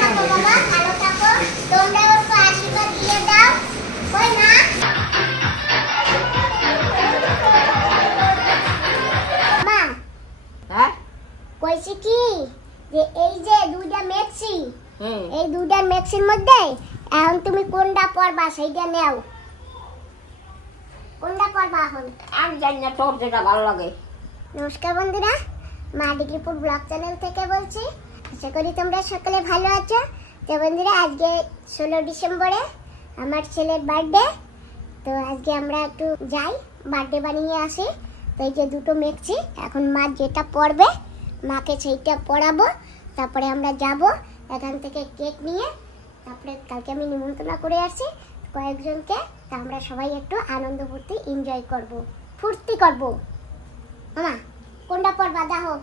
থাকো বাবা, ভালো থাকো। তোমরা ওকে আশীর্বাদ দিয়ে দাও। কই না? মা, হ্যাঁ কইছি কি যে এই যে দুইটা মেক্সি, এই দুইটা মেক্সির মধ্যে এখন তুমি কোনটা পরবা সেইটা নাও। কোনটা পরবা এখন? আমি জানি না, তোর যেটা ভালো লাগে। নমস্কার বন্ধুরা, মা ডিগ্রিপুর ব্লগ চ্যানেল থেকে বলছি। আশা করি তোমরা সকলে ভালো আছো। তো বন্ধুরা, আজকে 16 ডিসেম্বরে আমার ছেলের বার্থডে। তো আজকে আমরা একটু যাই, বার্থডে বানিয়ে আসি। তো এই যে দুটো মেখছি, এখন মা যেটা পরবে মাকে সেইটা পরাবো। তারপরে আমরা যাব এখান থেকে কেক নিয়ে। তারপরে কালকে আমি নিমন্ত্রণ করে আসছি কয়েকজনকে। তা আমরা সবাই একটু আনন্দ ফুর্তি এনজয় করব, ফুর্তি করব। মামা, কোনটা পরবা দেখো?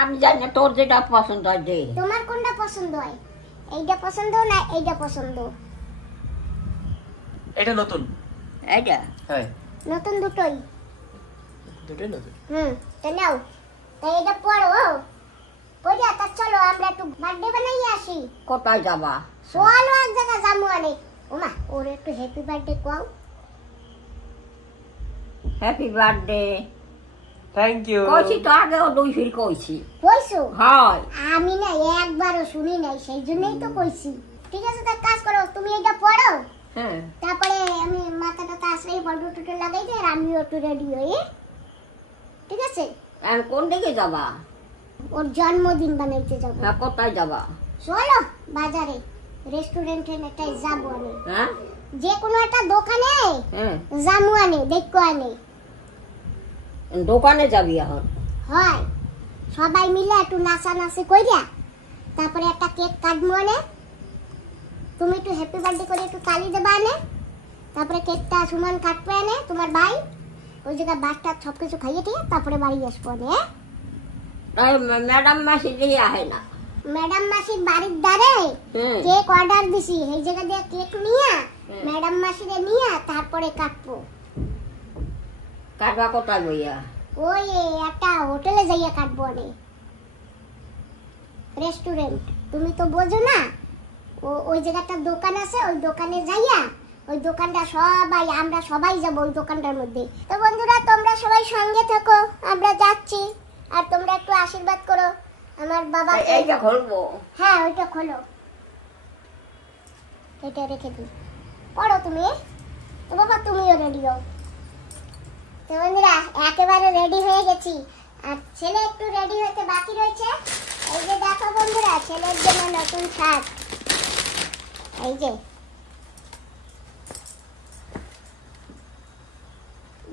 আমি জানি না, তোর যেটা পছন্দ হয় দে। তোমার কোনটা পছন্দ হয়? এইটা পছন্দ না এইটা পছন্দ? এটা নতুন। এইটা হ্যাঁ, নতুন দুটোই। দুটোই নতুন। তো নাও, তাই এটা পরো। পরে তা চলো আমরা একটু বার্থডে বানাই আসি। কোথায় যাবা? চলো এক জায়গায় যাবো আনে। ওমা, ওর একটু হ্যাপি বার্থডে কও। Happy birthday. Thank you. কইছি তো, আগেও 2 ফির কইছি। কইছো? হয়। আমি না একবারও শুনি নাই, সেই জন্যই তো কইছি। ঠিক আছে, তার কাজ করো, তুমি এটা পড়ো। হ্যাঁ, তারপরে আমি মাথাটা তাড়াতাড়ি ফটো টুটো লাগাই দিই, আর আমিও একটু রেডি হই। ঠিক আছে? আর কোন দিকে যাবা? ওর জন্মদিন বানাইতে যাবো। না, কোথায় যাবা? চলো বাজারে, রেস্টুরেন্টে একটাই যাবো আমি। হ্যাঁ যে কোনো একটা দোকানে হ্যাঁ, জামু আনে, দেখো আনে। দোকানে যাবি এখন? হয়, সবাই মিলে একটু নাচানাচি কইরা তারপরে একটা কেক কাটবো আনে। তুমি একটু হ্যাপি বার্থডে করে একটু তালি দেবা আনে। তারপরে কেকটা সুমন কাটবে আনে, তোমার ভাই। ওই জায়গায় বাচ্চা সবকিছু খাইয়ে দিয়ে তারপরে বাড়ি আসবো আনে। ম্যাডাম মাসি দিয়ে আহে না? ম্যাডাম মাসির বাড়ির দ্বারে কেক অর্ডার দিছি, এই জায়গা দিয়ে কেক নিয়ে ম্যাডাম মাসিরে নিয়ে তারপরে কাটবো। কাটবা কোথায় বইয়া? ওই একটা হোটেলে যাইয়া কাটবো আনে, রেস্টুরেন্ট। তুমি তো বোঝো না, ওই জায়গাটা দোকান আছে, ওই দোকানে যাইয়া ওই দোকানটা সবাই, আমরা সবাই যাবো ওই দোকানটার মধ্যে। তো বন্ধুরা, তোমরা সবাই সঙ্গে থাকো, আমরা যাচ্ছি। আর তোমরা একটু আশীর্বাদ করো আমার বাবা। এইটা খুলবো? হ্যাঁ, ওইটা খোলো, এটা রেখে দিই। পড়ো তুমি। তো বাবা, তুমিও রেডি হও। তো বন্ধুরা, একেবারে রেডি হয়ে গেছি। আর ছেলে একটু রেডি হতে বাকি রয়েছে। এই যে দেখো বন্ধুরা, ছেলের জন্য নতুন শার্ট। এই যে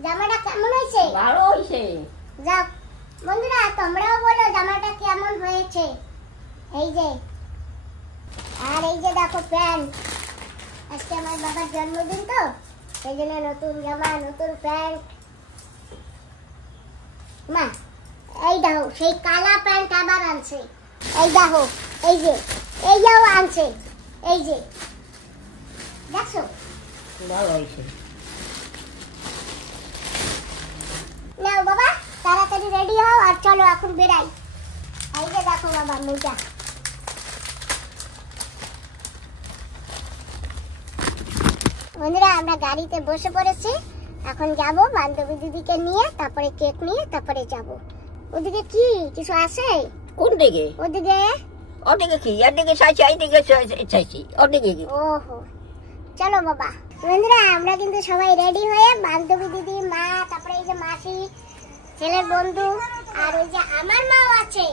জামাটা কেমন হয়েছে? ভালো হয়েছে। যাও বন্ধুরা, তোমরাও বলো জামাটা কেমন হয়েছে। এই যে, আর এই যে দেখো প্যান্ট। আজকে আমার বাবার জন্মদিন, তো সেই জন্য নতুন জামা, নতুন প্যান্ট। মা, এই দেখো সেই কালা প্যান্ট আবার আনছে। এই দেখো, এই যে এইটাও আনছে। এই যে দেখছো? ভালো হয়েছে। নাও বাবা, তাড়াতাড়ি রেডি হও আর চলো এখন বেরাই। এই যে দেখো বাবা মোজা। বন্ধুরা, আমরা গাড়িতে বসে পড়েছি। এখন যাব বান্ধবী দিদিকে নিয়ে, তারপরে কেক নিয়ে তারপরে যাব। ওদিকে কি কিছু আছে? কোন দিকে? ওদিকে। ওদিকে কি? এদিকে চাইছি, এইদিকে চাইছি, ওদিকে কি? ওহো, চলো বাবা। বন্ধুরা, আমরা কিন্তু সবাই রেডি হয়ে, বান্ধবী দিদি, মা, তারপরে এই যে মাসি, ছেলের বন্ধু, আর ওই যে আমার মাও আছে।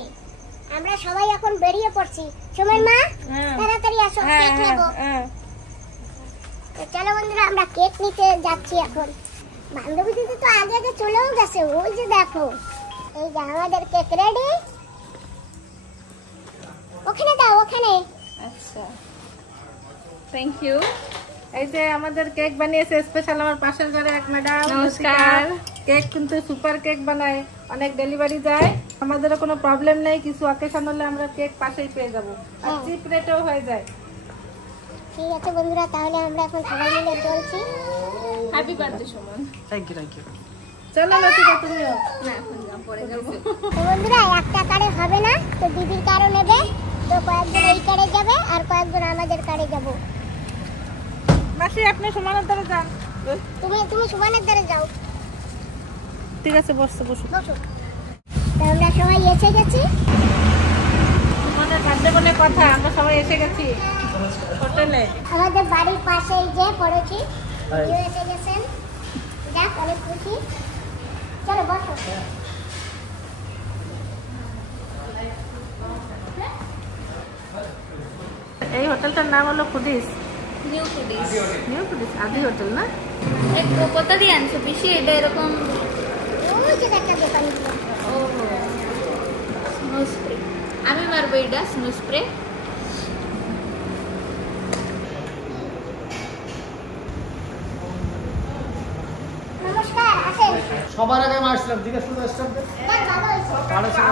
আমরা সবাই এখন বেরিয়ে পড়ছি। সুমন মা, তাড়াতাড়ি আসো, কেক নেবো। তো চলো বন্ধুরা, আমরা কেক নিতে যাচ্ছি এখন। বান্ধবী দিদি তো আগে আগে চলেও গেছে, ওই যে দেখো। এই যে আমাদের কেক রেডি। ওখানে দাও, ওখানে। আচ্ছা, থ্যাংক ইউ। এই যে আমাদের কেক বানিয়েছে স্পেশাল আমার পাশের ঘরে এক ম্যাডাম। নমস্কার। কেক কিন্তু সুপার কেক বানায়, অনেক ডেলিভারি যায়। আমাদেরও কোনো প্রবলেম নেই, কিছু অকেশন হলে আমরা কেক পাশেই পেয়ে যাবো, আর চিপ রেটেও হয়ে যায়। ঠিক আছে বন্ধুরা, তাহলে আমরা এখন সবাই মিলে চলছি। Happy birthday Suman. Thank you, thank you. চলো লতিকা, তুমিও। না, এখন পরে যাবো। তো বন্ধুরা, একটা কারে হবে না, তো দিদির কারো নেবে। তো তো কয়েকজন এই কারে যাবে আর কয়েকজন আমাদের কারে যাব। মাসি আপনি সুমনের দ্বারা যান। তুমি সুমনের দ্বারা যাও। ঠিক আছে, বসো। বসো। তো আমরা সবাই এসে গেছি। তোমাদের বার্থডে বলে কথা, আমরা সবাই এসে গেছি হোটেলে। আমাদের বাড়ির পাশেই যে পড়েছি কেউ এসে গেছেন। যাক, অনেক খুশি। চলো বসো। এই হোটেলটার নাম হলো ফুডিস। New foodies. আদি হোটেল না? কোথা দিয়ে আনছো পিসি এটা এরকম? ওই যে একটা দোকান ছিল। ও স্নো স্প্রে, আমি মারবো এটা স্নো স্প্রে। নমস্কার, আসেন। সবার আগে আমি আসলাম, জিজ্ঞেস করতে আসলাম। যাক, ভালো হয়েছে।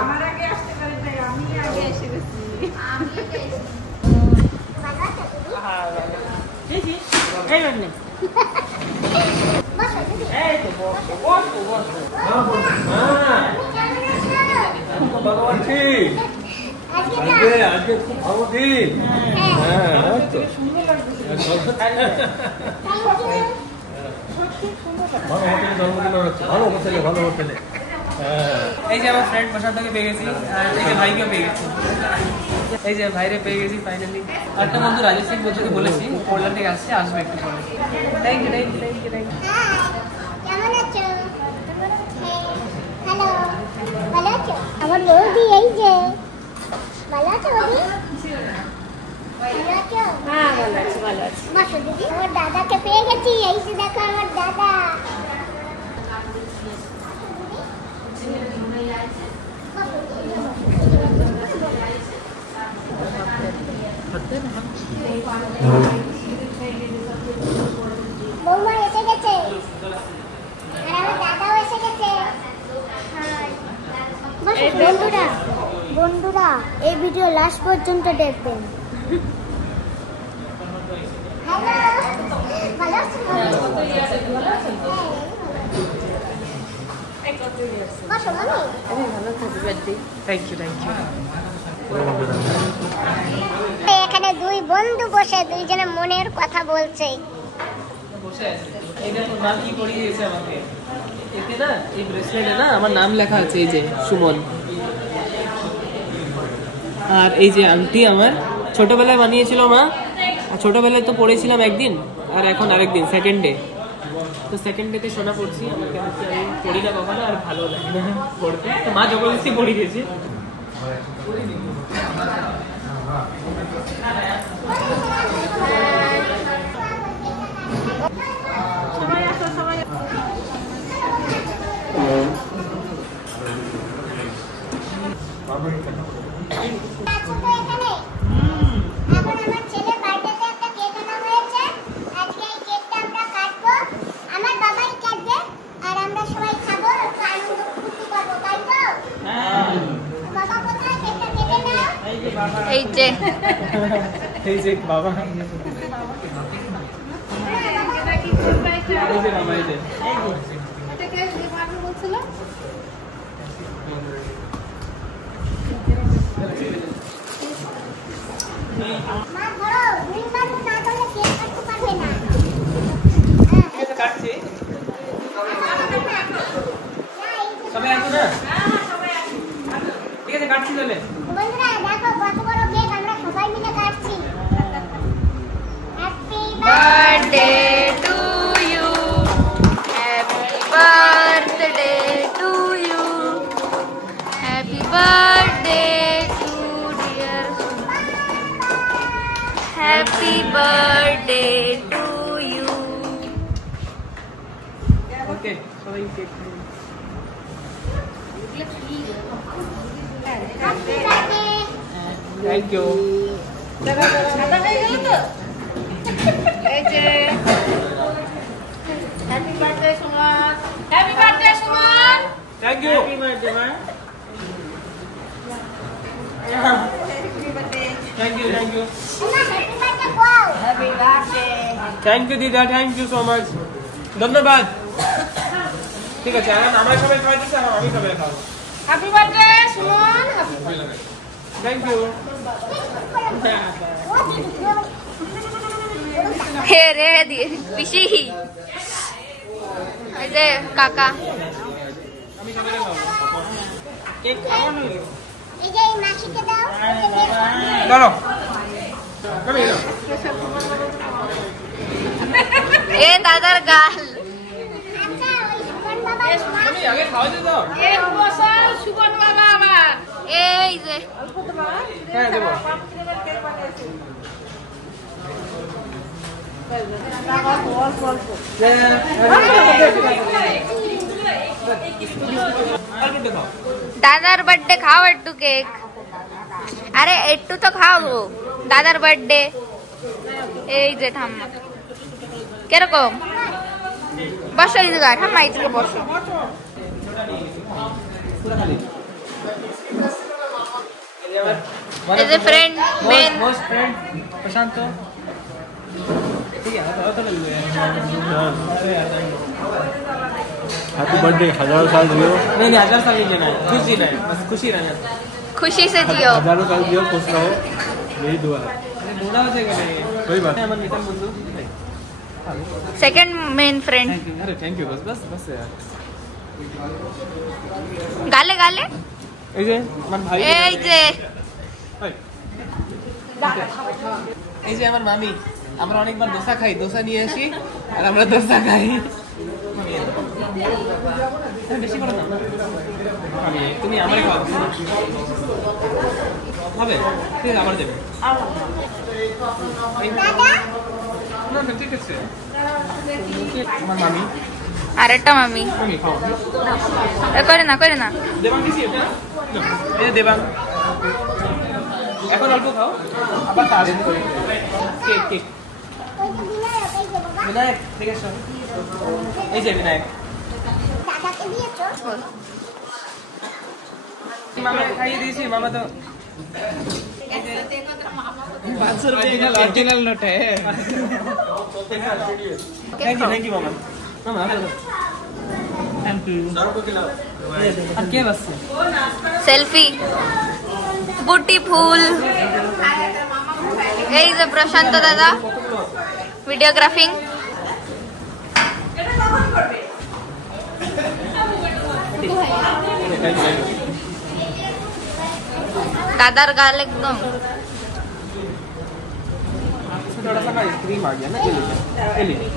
আমার আগে আসতে পারি নাই, আমি আগে এসে গেছি। ভালো আছো তুমি? এই জন্যে বসো দিদি। ভালো আছি। আজকে খুব ভালো দিন। হ্যাঁ, ভালো হোটেলে জন্মদিন হচ্ছে, ভালো হোটেলে। এই যে আমার ফ্রেন্ড প্রশান্তকে পেয়ে গেছি, আর এই যে ভাইকেও পেয়ে গেছি। এই যে ভাইরে পেয়ে গেছি ফাইনালি। একটা বন্ধু রাজেশ সিং বলতে বলেছি, কল্যাণ থেকে আসছে, আসবে একটু পরে। Thank you. হাই, কেমন আছো? হ্যালো, ভালো আছো? আমার বৌদি এই যে। ভালো আছো বৌদি? ভালো আছো? হ্যাঁ ভালো আছি। বসো দিদি। আমার দাদাকে পেয়ে গেছি। এই যে দেখো আমার দাদা। বৌমা এসে গেছে আর আমার দাদাও এসে গেছে। বন্ধুরা এই ভিডিও লাস্ট পর্যন্ত দেখবেন। হ্যালো, ভালো আছো? বসো মামি। Thank you. এখানে দুই বন্ধু বসে দুইজনে মনের কথা বলছে। বসে আছে। এই দেখো নাম কি পড়িয়ে দিয়েছে আমাকে। এতে না, এই ব্রেসলেটে না আমার নাম লেখা আছে, এই যে সুমন। আর এই যে আংটি আমার ছোটবেলায় বানিয়েছিল মা, আর ছোটবেলায় তো পড়েছিলাম একদিন, আর এখন আরেকদিন সেকেন্ড ডে। তো সেকেন্ড ডেতে সোনা পড়ছি, আমার কেন কি আমি পড়ি না কখনো, আর ভালো লাগে না পড়তে, তো মা জবরদস্তি পড়িয়ে দিয়েছে। সবাই আসো, সবাই আছো তো এখানে? এখন আমার ছেলের বার্থডেতে একটা কেক আনা হয়েছে। আজকে এই কেকটা আমরা কাটবো। আমার বাবাই কাটবে আর আমরা সবাই খাবো, আনন্দ ফুর্তি করবো, তাই তো? বাবা কোথায়? কেকটা কেটে নাও। এই যে এই যে বাবা, এটা কি সারপ্রাইজ? এই যে বাবা, এই যে এটা কে মারবে বলছিল? মা ধরো, দুই মানুষ না ধরলে কেক কাটতে পারবে না। ঠিক আছে, কাটছি। সবাই আসো না? ঠিক আছে, কাটছি তাহলে। বন্ধুরা দেখো কত বড় কেক আমরা সবাই মিলে কাটছি। Happy birthday to you, happy birthday to you, happy birthday to dear, happy birthday to you. Okay, সবাই কেক খাই। Happy birthday. Thank you. সাদা হয়ে গেল তো? এই যে happy birthday Suman. Happy birthday Suman. Thank you. Happy birthday মা। Thank you. হ্যাপি বার্থডে বল। থ্যাংক ইউ দিদা, থ্যাংক ইউ সো মাচ, ধন্যবাদ। ঠিক আছে, এখন আমরা সবাই খাওয়াই দিচ্ছি, এখন আমি সবাই খাবো। Happy birthday Suman. Thank you. হে রে দিয়ে পিসি এই যে কাকা আমি সবাইকে খাবো। কেক খাবো না? এই যে এই মাসিকে দাও, ওকে দে। দাঁড়াও। কবে এলো? এ দাদার গাল আচ্ছা, ওই সুমন বাবা তুমি আগে খাওয়াতে দাও। এই যে হ্যাঁ দেবো। দাদার বার্থডে খাও একটু কেক। আরে একটু তো খাও দাদার বার্থডে। এই যে ঠাম্মা কিরকম বসো এই জায়গায়, ঠাম্মা এই জায়গায় বসো। এই যে ফ্রেন্ড মেন मोस्ट फ्रेंड प्रशांत तो ठीक है तो लग गया अरे यार हैप्पी बर्थडे, 1000 साल जियो। नहीं 1000 साल नहीं लेना है, खुश जीना है, बस खुशी रहना है। खुशी से जियो। 1000 साल जियो, खुश रहो, यही दुआ है। अरे बूढ़ा हो जाएगा नहीं, कोई बात है मन नितन बंधु। सेकंड मेन फ्रेंड अरे थैंक यू, बस बस बस यार। गाले गाले এই যে আমার ভাই, এই যে এই যে আমার মামি, আমরা অনেকবার দোসা খাই, দোসা নিয়ে আসি আর আমরা দোসা খাই। বেশি করো না, তুমি আমারে খাও হবে, ঠিক আছে আমার দেবে না না, ঠিক আছে আমার মামি। আরেকটা মামি মামি খাও, করে না দেবাং দিছি এটা, এই যে দেবাং এখন অল্প খাও, আবার তাড়াতাড়ি করে কেক কেক। ওই তো বিনায়ক, এই যে বাবা বিনায়ক ঠিক আছে, এই যে বিনায়ক দাদাকে দিয়েছো। मामा खाइए दीजिए, मामा तो 500 रुपए का ओरिजिनल नोट है। Thank you mama. Mama thank you. 100 रुपए खिलाओ। अब क्या बस সেলফি বুটি ফুল। এই যে প্রশান্ত দাদা ভিডিওগ্রাফিং। दादार गाल एकदम थोड़ा सा आइसक्रीम आ गया ना, ये लीजिए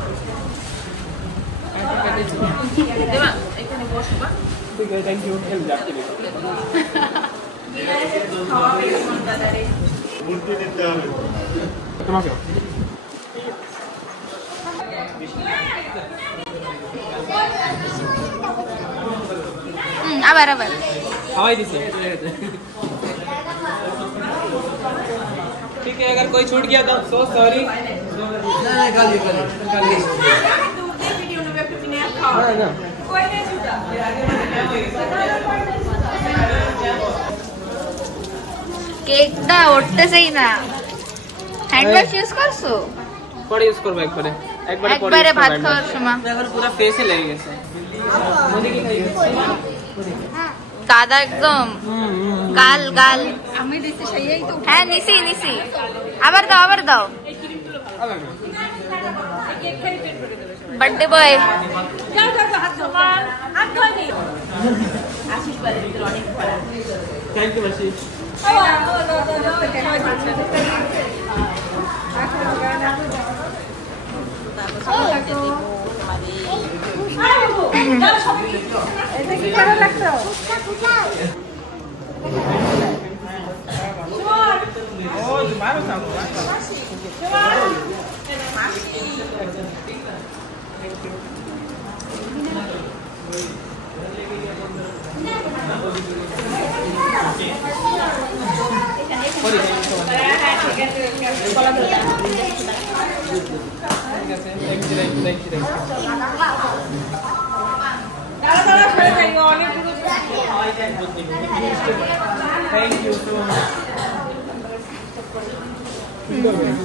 ठीक है, थैंक यू। তোমাকে আবার हवाई दीजिए। ठीक है, अगर कोई छूट गया तो सो सॉरी। কেকটা উঠতেছেই না। হ্যান্ড ওয়াশ ইউজ করছো? পরে ইউজ করব একবারে একবারে ভাত খাওয়ার সময়। এখন পুরো ফেসে লেগে গেছে। দাদা একদম গাল গাল। আমি দিছি সেই তো। হ্যাঁ নিছি আবার দাও বার্থডে বয়। থ্যাংক ইউ মাসি।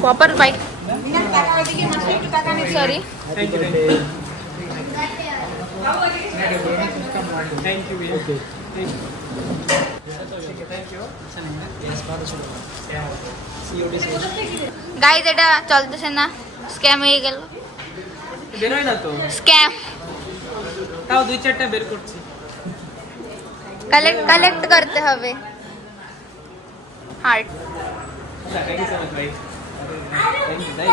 Copper bike sorry thank you guys এটা চলতেছে না, স্ক্যাম হয়ে গেল। বেরোয় না তো স্ক্যাম, তাও 2-4টা বের করছি। কালেক্ট করতে হবে। Heart thank you so much ভাই, থ্যাংক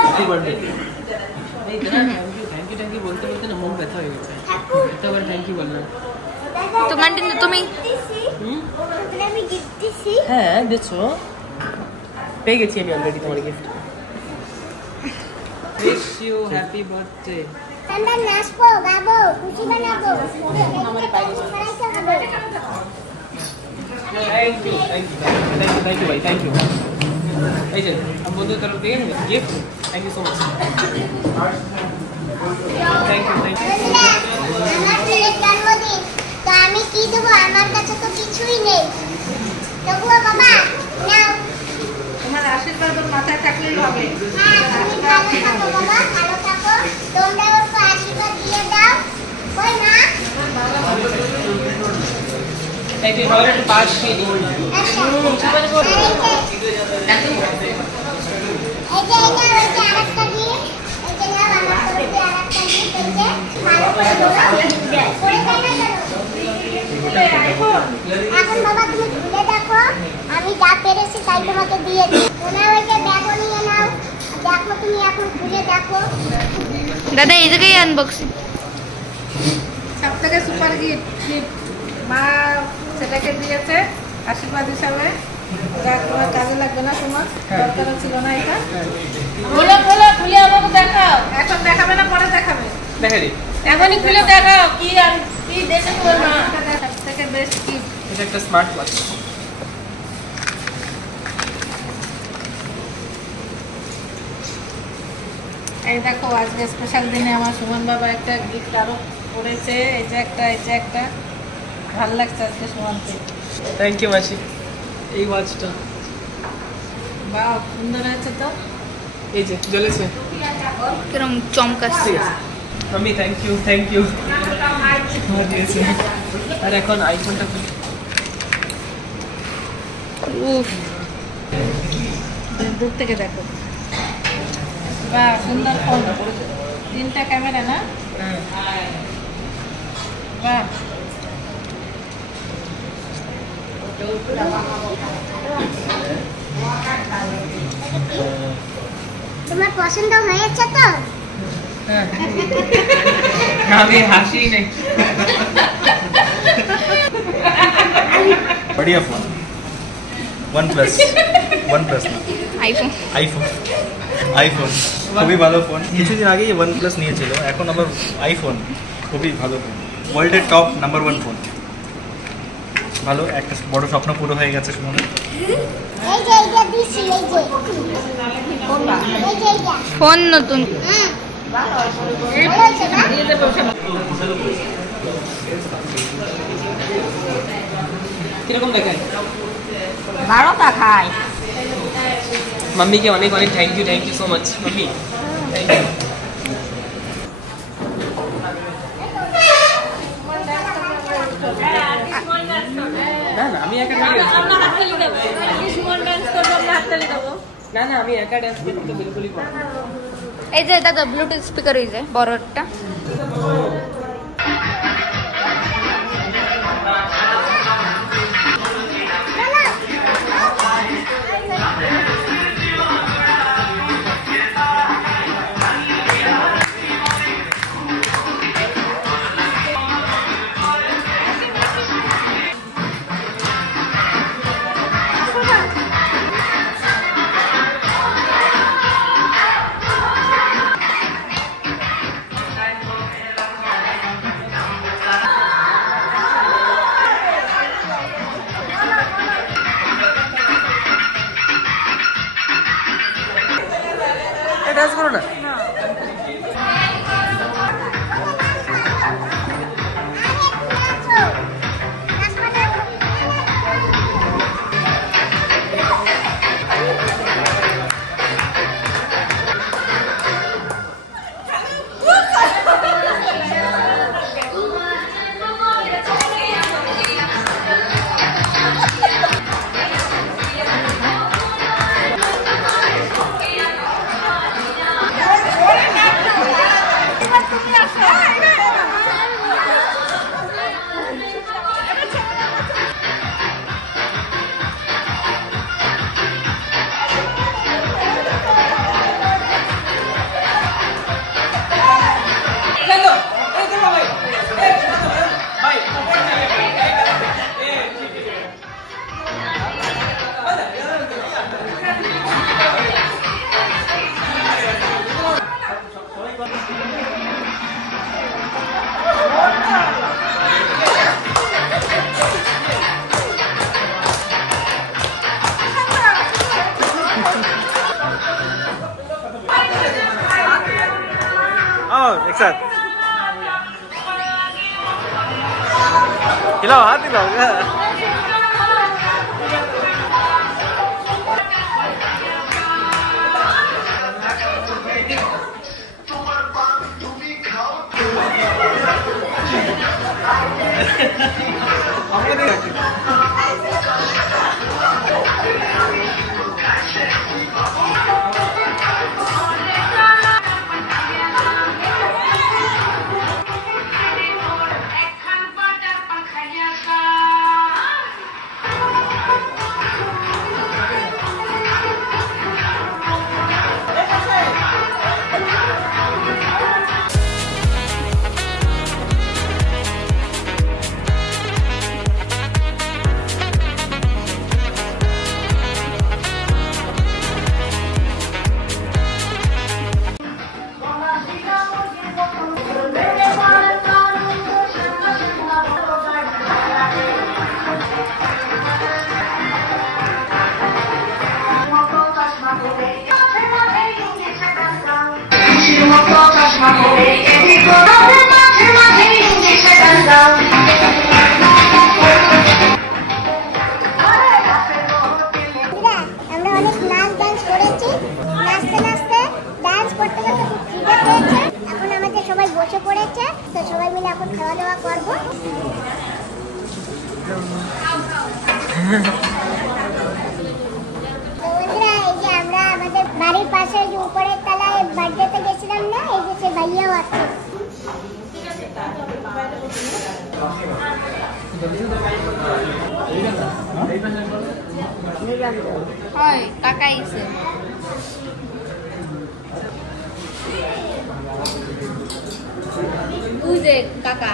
ইউ বলতে বলতে না মন ব্যথা হয়ে গেছে। এতবার থ্যাংক ইউ বললাম। তো কন্টিনিউ তুমি। আমি গিফট দিছি। হ্যাঁ দেখছো, পেয়ে গেছি আমি অলরেডি তোমার gift. Wish you happy birthday. আমরা নাচবো, গাবো, খুশি বানাবো। আমাদের বাইরে ছড়াইতে হবে। থ্যাংক ইউ ভাই, থ্যাংক ইউ। এই যে আমি বন্ধুদের তরফ থেকে gift, thank you so much. Thank you. আমার ছেলের জন্মদিন, তো আমি কি দেবো? আমার কাছে তো কিছুই নেই। তবুও বাবা নাও। তোমার আশীর্বাদ ওর মাথায় থাকলেই হবে। হ্যাঁ, তুমি ভালো থাকো বাবা, ভালো থাকো। তোমরা ওকে আশীর্বাদ দিয়ে দাও। ওই মা, থ্যাংক ইউ। সবাই একটু পাশ দিয়ে দিন। আচ্ছা। এই যে আরেকটা দিয়ে, এই যে নাও আমার তরফে আরেকটা দিয়ে, এই যে ভালো করে ধরো। করে দাও না কেন? এখন বাবা তুমি খুলে দেখো, আমি যা পেরেছি তাই তোমাকে দিয়ে দিই। তোমরা ওই যে ব্যাগও নিয়ে নাও, দেখো তুমি এখন খুলে দেখো। দাদা এই জায়গায় আনবক্সিং। সব থেকে সুপার গিফট মা ছেলেকে দিয়েছে আশীর্বাদ হিসাবে। তোমার কাজে লাগবে না, তোমার দরকার ছিল না এটা। খুলে আমাকে দেখাও। এখন দেখাবে না, পরে দেখাবে। দেখা দিই। এখনই খুলে দেখাও কি দেখে তোমার মা। সব থেকে বেস্ট গিফট। এটা একটা স্মার্ট ওয়াচ। এই দেখো আজকে স্পেশাল দিনে আমার সুমন বাবা একটা গিফট আরো করেছে। এই যে একটা ভালো লাগছে আজকে সুমনকে। থ্যাংক ইউ মাসি। এই ওয়াচটা বাহ, সুন্দর হয়েছে তো। এই যে জ্বলেছে। কিরম চমকাচ্ছে। Mummy thank you. দিয়েছে। আর এখন আইফোনটা খুলি। উফ, দূর থেকে দেখো। বাহ, সুন্দর ফোন। 3টা ক্যামেরা না? বাহ, তোমার পছন্দ হয়েছে তো? আমি হাসি নেই। बढ़िया फोन OnePlus আইফোন খুবই ভালো ফোন। কিছুদিন আগেই OnePlus নিয়েছিল, এখন আবার আইফোন। খুবই ভালো ফোন, ওয়ার্ল্ডের টপ নাম্বার 1 ফোন। ভালো, একটা বড় স্বপ্ন পুরো হয়ে গেছে সুমনের। এই যে এইটা দিছি, এই যে এইটা ফোন নতুন। ভালো হয়েছে না? কিরকম দেখায়? 12টা খায়। মাম্মিকে অনেক thank you so much mummy. Thank you. না আমি একা ডান্স করবো। না আমি একা ডান্স করতে বিলকুলই পারবো না। এই যে দাদা ব্লুটুথ স্পিকার হয়েছে বড়টা। साथ हिलाओ हाथ हिलाओ সবাই বসে পড়েছে, তো সবাই মিলে এখন খাওয়া দাওয়া করবো। বন্ধুরা এই যে আমরা আমাদের বাড়ির পাশে যে উপরের তলায় বার্থডেতে গেছিলাম না, এই যে সে ভাইয়াও আছে। হয় কাকা আইছে। ওই যে কাকা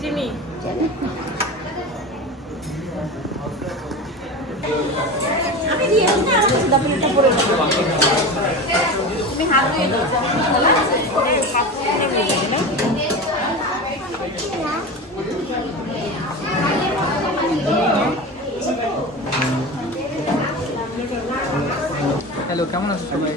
চিনি তুমি হাত ধুয়ে হ্যালো, কেমন আছো সবাই?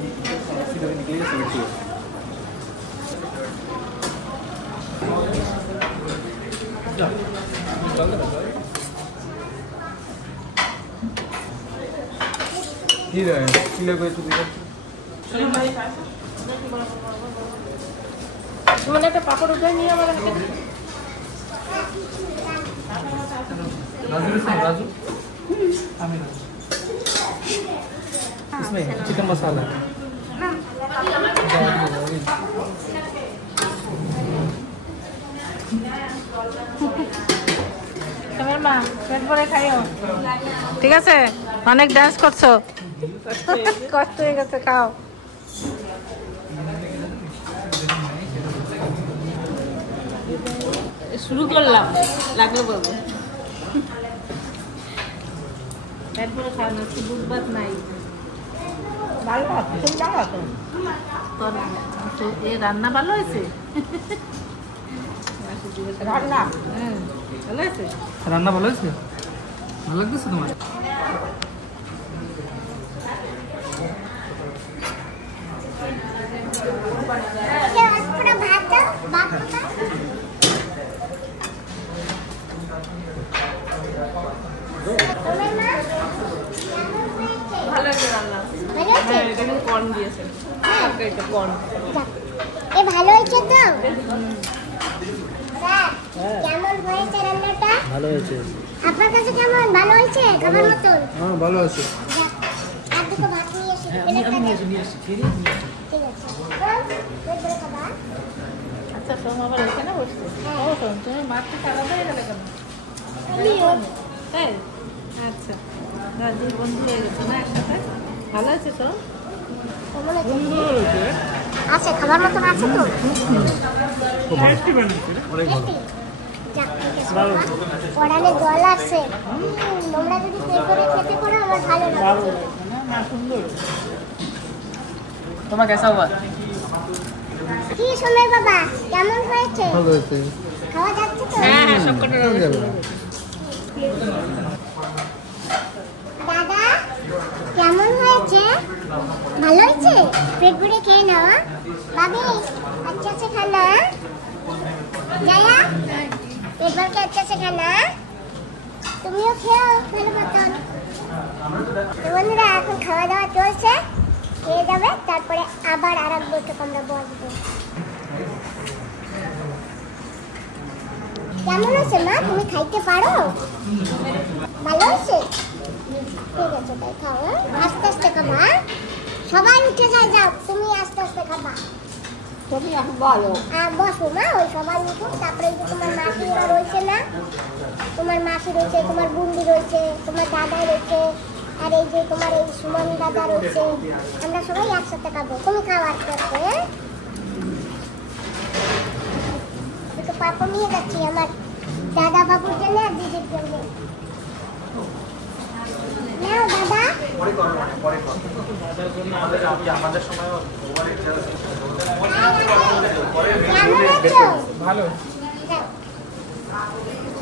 মানে একটা পাপড় উঠে নিয়ে আমার হাতে राजू इसमें चिकन मसाला তোমার মা পেট ভরে খাইও, ঠিক আছে? অনেক ডান্স করছো, কষ্ট হয়ে গেছে, খাও। শুরু করলাম, লাগলো বলবো। পেট ভরে খাও না, দুধ ভাত নাই। ভালো আছে, তুমি ভালো আছো? তোর এ রান্না ভালো হয়েছে? রান্না ভালো হয়েছে? রান্না ভালো হয়েছে? ভালো লাগতেছে তোমার? ভালো আছে রান্না। হ্যাঁ, এটা কিন্তু কর্ন দিয়েছে, এটা কর্ন। এ ভালো হয়েছে তো? কেমন হয়েছে রান্নাটা? ভালো হয়েছে। আপনার কাছে কেমন? ভালো হয়েছে? খাবার মতন? হ্যাঁ, ভালো আছে। আর দুটো ভাত নিয়ে এসে ঠিক আছে। আচ্ছা, সোম আবার এখানে বসছে। ও সোম, তুমি মাছটা খারাপ হয়ে গেলে কেন? তাই? আচ্ছা, দুই বন্ধু হয়ে গেছে না একসাথে? ভালো আছে সোম? আছে, খাবার মতন আছে তো? অনেক ভালো। পড়ালে জল আসছে। তোমরা যদি পেট করে খেতে পারো আমার ভালো লাগবে। না, সুন্দর। তোমার कैसा हुआ? কি সময় বাবা, কেমন হয়েছে? ভালো হয়েছে। খাওয়া যাচ্ছে তো? হ্যাঁ, সবকটা কেমন হয়েছে? ভালো হয়েছে? পেট ভরে খেয়ে নাও। বাবি अच्छा से खाना। জায়া পেট ভরে अच्छा से खाना। তুমিও খেও ভালো মতন। বন্ধুরা এখন খাওয়া দাওয়া চলছে, খেয়ে যাবে, তারপরে আবার আর এক বৈঠক আমরা বসবো। কেমন আছে মা? তুমি খাইতে পারো? ভালো আছে? ঠিক আছে তাই খাও। আস্তে আস্তে খাবা। সবাই উঠে যায়, যাও তুমি আস্তে আস্তে খাবা। তুমি এখন বলো। বসো মা, ওই সবাই উঠুক। তারপরে যে তোমার মাসি ওরা রয়েছে না, তোমার মাসি রয়েছে, তোমার বুন্দি রয়েছে, তোমার দাদা রয়েছে, আর এই যে তোমার এই সুমন দাদা রয়েছে, আমরা সবাই একসাথে খাবো। তুমি খাও আস্তে আস্তে। একটু পাপড় নিয়ে যাচ্ছি আমার দাদা বাবুর জন্য আর দিদির জন্য। নাও দাদা। কেমন আছো? ভালো। যাও।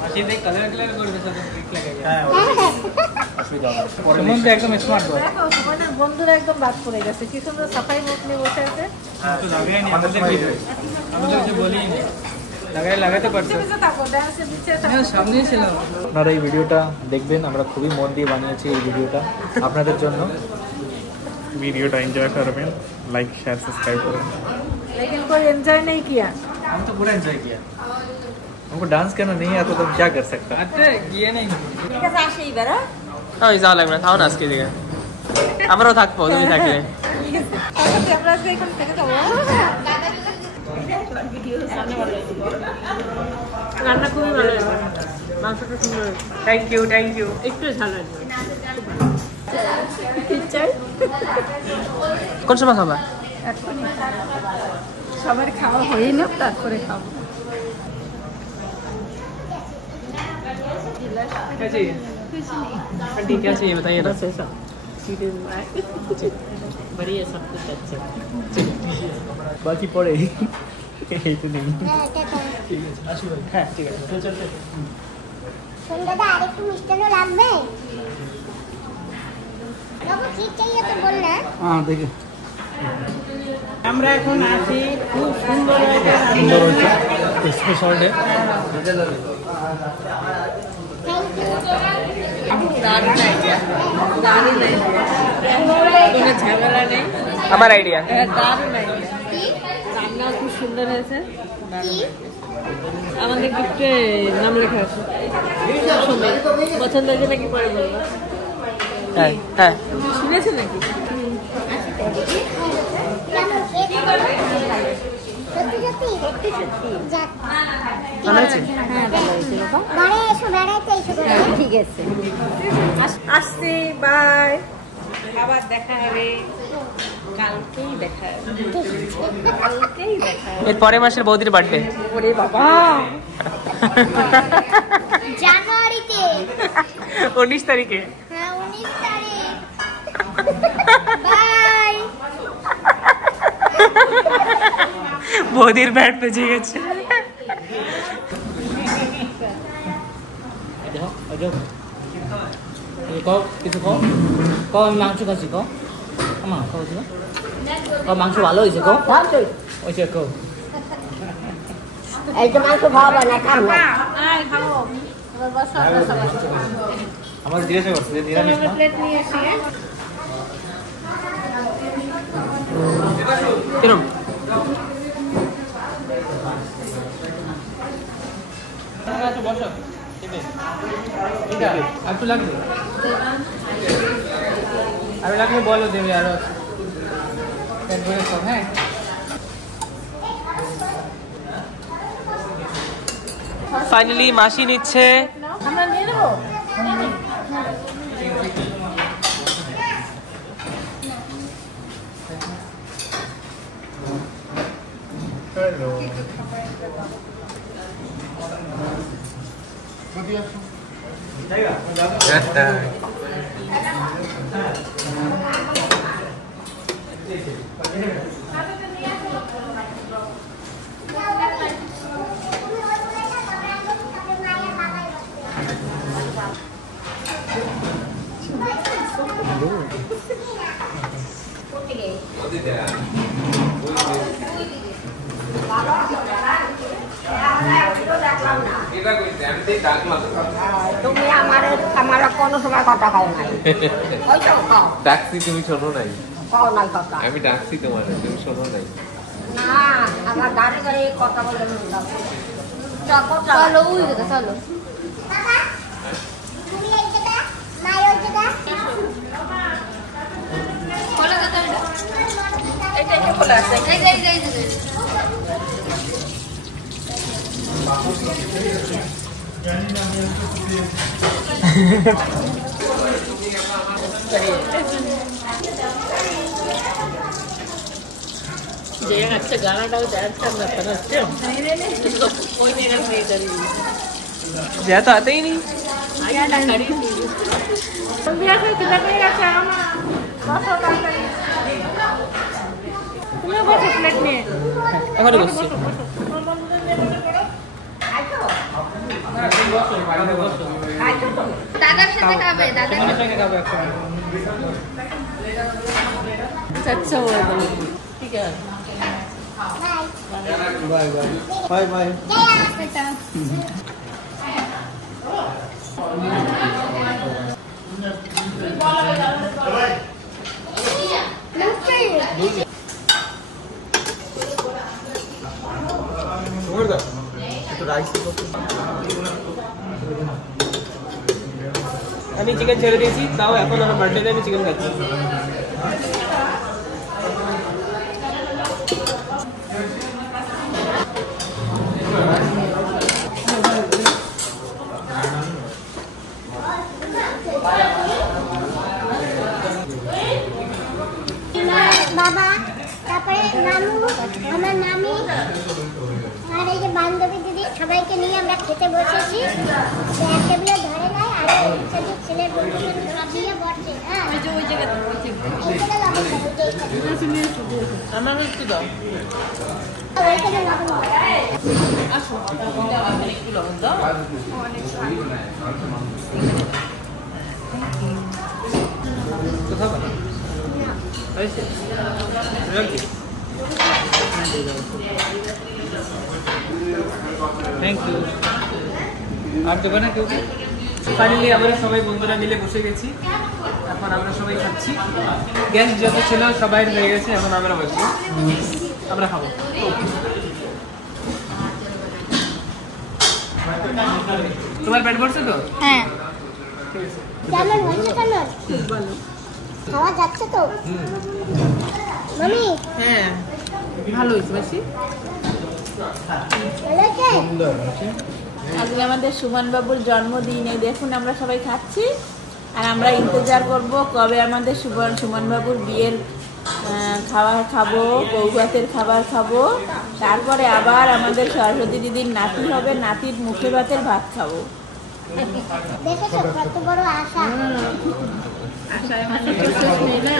আসি দেখ কালার কালার করবে সব ঠিক লাগে। হ্যাঁ। সুমন তো একদম স্মার্ট বয়। দেখো সুমনের বন্ধুরা একদম বাদ পড়ে গেছে, কি সুন্দর সাফাই মুখ নিয়ে বসে আছে। তো লাগাই নি আমাদের কি আমি তো কিছু বলিনি, লাগাতে পারছো। পিছে থাকো, ডান্সের পিছে থাকো। হ্যাঁ সামনেই ছিলাম। আপনারা এই ভিডিওটা দেখবেন, আমরা খুবই মন দিয়ে বানিয়েছি এই ভিডিওটা আপনাদের জন্য। ভিডিওটা এনজয় করবেন, लाइक शेयर सब्सक्राइब करें। लेकिन कोई एंजॉय नहीं किया। हम तो पूरा एंजॉय किया। हमको डांस करना नहीं आता तो हम क्या कर सकते हैं। আচ্ছা গিয়ে নেই। ঠিক আছে আসি এবার। ওই যাওয়া লাগবে না, থাও না আজকে দিকে। আমরাও থাকবো তুমি থাকলে। ঠিক আছে এখন ক্যামেরা দিয়ে এখন থেকে যাবো। রান্না খুবই ভালো হয়েছে, মাংসটা সুন্দর। থ্যাংক ইউ একটু ঝাল আছে। কোন সময় খাবা? এখনই সবার খাওয়া হয়ে না, তারপরে খাবো। क्या चाहिए? आंटी क्या चाहिए बताइए ना। बढ़िया सब कुछ अच्छा। बाकी पड़े ही तो नहीं। হ্যাঁ, টাটা। हाँ ठीक है तो चलते। শোন দাদা, আরেকটু মিষ্টান্ন লাগবে? বাবু কি চাইয়ে তো বল না। हाँ देखिए আমরা এখন আসি, খুব সুন্দর হয়েছে। सुंदर होता है स्पेशल डे। Thank you. দারুণ আইডিয়া, দারুণ আইডিয়া, কোনো ঝামেলা নেই। আমার আইডিয়া। দারুণ আইডিয়া, কি রান্না খুব সুন্দর হয়েছে। কি আমাদের গিফটে নাম লেখা আছে, সুন্দর। পছন্দ হয়েছে নাকি পরে বলবো। হ্যাঁ হ্যাঁ শুনেছে নাকি? কেমন খেয়েছো? সত্যি যাক, ভালো আছে। হ্যাঁ ভালো হয়েছে বাবা। বাড়ি এসো, বেড়াইতে এসো। হ্যাঁ ঠিক আছে, আসছি, বাই। আবার দেখা হবে, কালকেই দেখা হবে, কালকেই দেখা হবে। এর পরের মাসের বৌদির বার্থডে। ওরে বাবা, জানুয়ারিতে। 19 তারিখে। হ্যাঁ 19 তারিখ। বাই। বৌদির ব্যাট বেজে গেছে। মাংস খাচ্ছি কো, আমার মাংস ভালো হয়েছে কো, ওইসে কো। এই তো মাংস খাওয়া না, খাও না। খাবো এবার বসো আমরা সবাই। हमारे धीरे से करते धीरे আমরা में প্লেট নিয়ে আসি। কিরম? বসো আর একটু লাগবে, আরো লাগলে বলো, দেবে আরো। হ্যাঁ ফাইনালি মাসি নিচ্ছে। আমরা নিয়ে নেবো। তুমি আমার কোনো সময় কথা কও নাই ডাকছি তুমি শোনো নাই কও নাই কথা আমি ডাকছি তোমার তুমি শোনো নাই না আমার গাড়ি গাড়ি কথা বলে চলো ওই জায়গা চলো বাবা তুমি এই জায়গা মা ওই জায়গা খোলা কথা এটা খোলা আছে এই যে একটা গানাটাও যাচ্ছে আমরা হচ্ছে कोई नहीं कर नहीं करी जया तो आते ही नहीं आया ना करी তুমি আসো কিনা করে আছে আমার বসো তাড়াতাড়ি তুমি বসো প্লেট নিয়ে এখন বসছি দাদার সাথে খাবে দাদার अच्छा हुआ ठीक है बाय बाय আমি চিকেন ছেড়ে দিয়েছি তাও এখন আমার বার্থডেতে আমি চিকেন খাচ্ছি বাবা তারপরে নানু আমার নানি আর এই যে বান্ধবী দিদি সবাইকে নিয়ে আমরা খেতে বসেছি এক টেবিলে ধরে নাই আর সাথে ছেলের বন্ধুদের সব নিয়ে বসছে হ্যাঁ ওই জায়গা আমার একটু দাও ওইখানে লবণ দাও। আসো একটু লবণ দাও থ্যাংক ইউ আর দেবো না কেউ ফাইনালি আমরা সবাই বন্ধুরা মিলে বসে গেছি এখন আমরা সবাই খাচ্ছি গ্যাস যত ছিল সবাই হয়ে গেছে এখন আমরা বসছি আমরা খাবো তোমার পেট ভরছে তো হ্যাঁ কেমন হয়েছে কেমন খাওয়া যাচ্ছে তো মামি হ্যাঁ ভালো হয়েছে বেশি ভালো হয়েছে আজকে আমাদের সুমন বাবুর জন্মদিন এই দেখুন আমরা সবাই খাচ্ছি আর আমরা ইন্তজার করব কবে আমাদের সুমন বাবুর বিয়ের খাবার খাবো বৌভাতের খাবার খাবো তারপরে আবার আমাদের সরস্বতী দিদির নাতি হবে নাতির মুখে ভাতের ভাত খাবো দেখেছো কত বড় আশা আশা এখন তো শেষ নেই না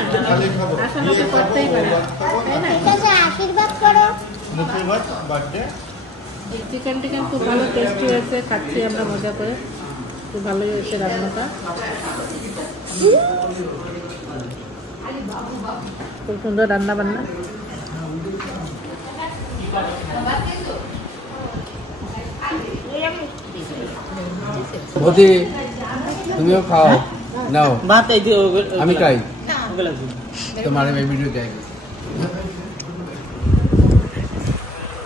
আশা আমাকে করতেই পারে তাই না ঠিক আছে আশীর্বাদ করো চিকেন টিকেন খুব ভালো টেস্টি হয়েছে খাচ্ছি আমরা মজা করে খুব ভালোই হয়েছে রান্নাটা খুব সুন্দর রান্না বান্না বৌদি তুমিও খাও নাও ভাত এই যে আমি খাই তোমার ভিডিও চাই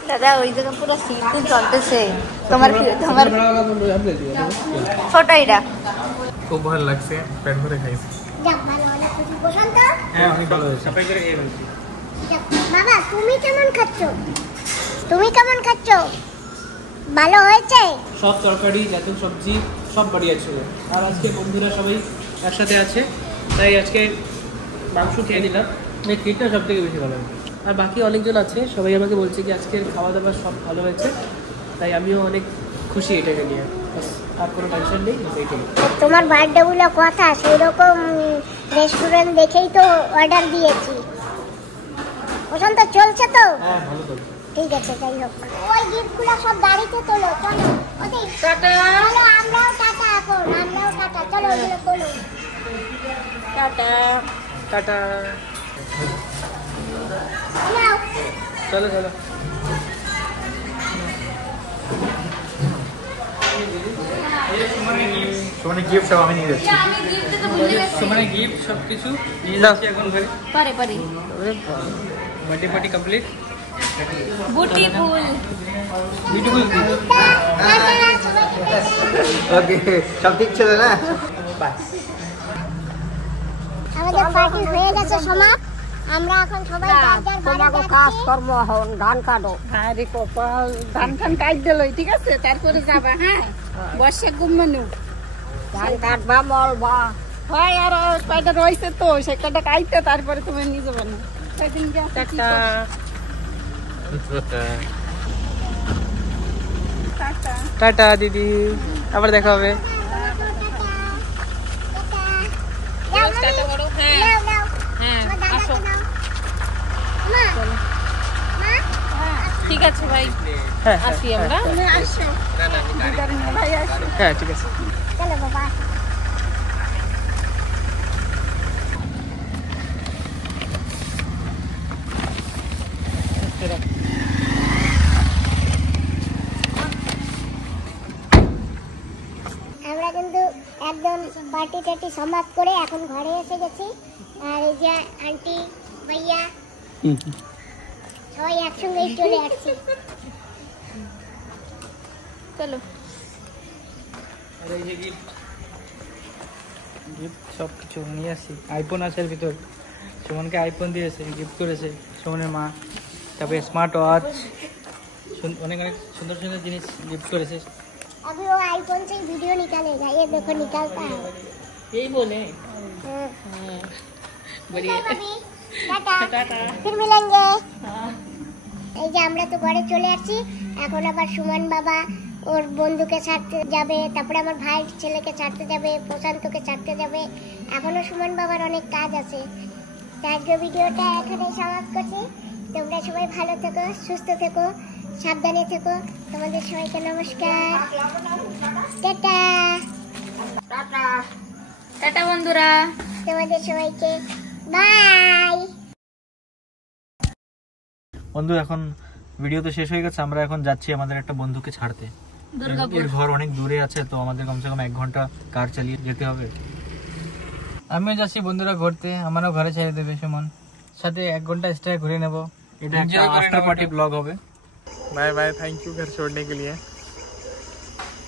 দাদা ওই জায়গা পুরো সিটি চলতেছে তোমার তোমার ছোট এটা খুব ভালো লাগছে পেট ভরে খাইছি যাক ভালো হলো খুশি বসন্ত হ্যাঁ অনেক ভালো হয়েছে সবাই করে খেয়ে ফেলছি যাক, বাবা তুমি কেমন খাচ্ছ তুমি কেমন খাচ্ছ ভালো হয়েছে সব তরকারি যত সবজি সব বাড়িয়া ছিল আর আজকে বন্ধুরা সবাই একসাথে আছে তাই আজকে মাংস খেয়ে নিলাম এই কেকটা সব থেকে বেশি ভালো হয়েছে আর বাকি অনেকজন আছে সবাই আমাকে বলছে কি আজকের খাওয়া দাওয়া সব ভালো হয়েছে তাই আমিও অনেক খুশি এটাকে নিয়ে আর কোনো টেনশন নেই এইটাই তোমার বার্থডে বলে কথা সেই রকম রেস্টুরেন্ট দেখেই তো অর্ডার দিয়েছি বসন্ত চলছে তো হ্যাঁ ভালো তো ঠিক আছে যাই হোক ওই গিফটগুলো সব গাড়িতে তোলো চলো ওদের টাটা চলো আমরাও টাটা এখন আমরাও টাটা চলো ওগুলো তোলো টাটা টাটা নাও চলো চলো সুমনে গিফট সব আমি নিয়ে যাচ্ছি। সুমনে গিফট সব কিছু নিয়ে যাচ্ছি এখন ঘরে। পারে বার্থডে পার্টি কমপ্লিট। বিউটিফুল। ওকে সব ঠিক ছিল না? আমাদের পার্টি হয়ে গেছে সমাপ্ত। আমরা এখন সবাই যার যার তোমাকে কাজ কর্ম হন ধান কাটো। হ্যাঁ রে কপাল, ধান কাট দিল, ঠিক আছে, তারপরে যাবা। হ্যাঁ, বর্ষা ঘুমানো ধান কাটবা মলবা। হয় আর কয়টা রয়েছে তো, সে কয়টা কাটতে তারপরে তুমি নিয়ে যাবে না। সেদিন টাটা। টাটা দিদি, আবার দেখা হবে। ঠিক আছে ভাই, হ্যাঁ আসি আমরা। হ্যাঁ ঠিক আছে। চলো বাবা। আমরা কিন্তু একদম পার্টি টার্টি সমাপ্ত করে এখন ঘরে এসে গেছি। আর এই যে আন্টি ভাইয়া সবাই একসঙ্গে চলে আসছি। চলো। গিফট সব কিছু নিয়ে আসছি। আইফোন আছে এর ভিতর, সুমনকে আইফোন দিয়েছে, গিফট করেছে সুমনের মা। তারপরে স্মার্ট ওয়াচ, অনেক অনেক সুন্দর সুন্দর জিনিস গিফট করেছে। अभी वो आईफोन से वीडियो निकालेगा, ये देखो निकालता है। यही बोले। बढ़िया। टाटा। फिर मिलेंगे। এই যে আমরা তো ঘরে চলে আসছি। এখন আবার সুমন বাবা ওর বন্ধুকে ছাড়তে যাবে, তারপরে আমার ভাইয়ের ছেলেকে ছাড়তে যাবে, প্রশান্তকে ছাড়তে যাবে। এখনো সুমন বাবার অনেক কাজ আছে। আজকে ভিডিওটা এখানেই সমাপ্ত করছি। তোমরা সবাই ভালো থেকো, সুস্থ থেকো, সাবধানে থেকো। তোমাদের সবাইকে নমস্কার। টাটা। টাটা বন্ধুরা। তোমাদের সবাইকে বাই। বন্ধু এখন ভিডিও তো শেষ হয়ে গেছে, আমরা এখন যাচ্ছি আমাদের একটা বন্ধুকে ছাড়তে। দুর্গাপুর। এর ঘর অনেক দূরে আছে, তো আমাদের কমসে কম 1 ঘন্টা কার চালিয়ে যেতে হবে। আমিও যাচ্ছি বন্ধুরা ঘুরতে, আমারও ঘরে ছেড়ে দেবে সুমন। সাথে 1 ঘন্টা স্টে ঘুরে নেব। এটা একটা আফটার পার্টি ব্লগ হবে। बाय बाय, थैंक यू घर छोड़ने के लिए।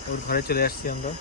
ওর ঘরে চলে আসছি আমরা।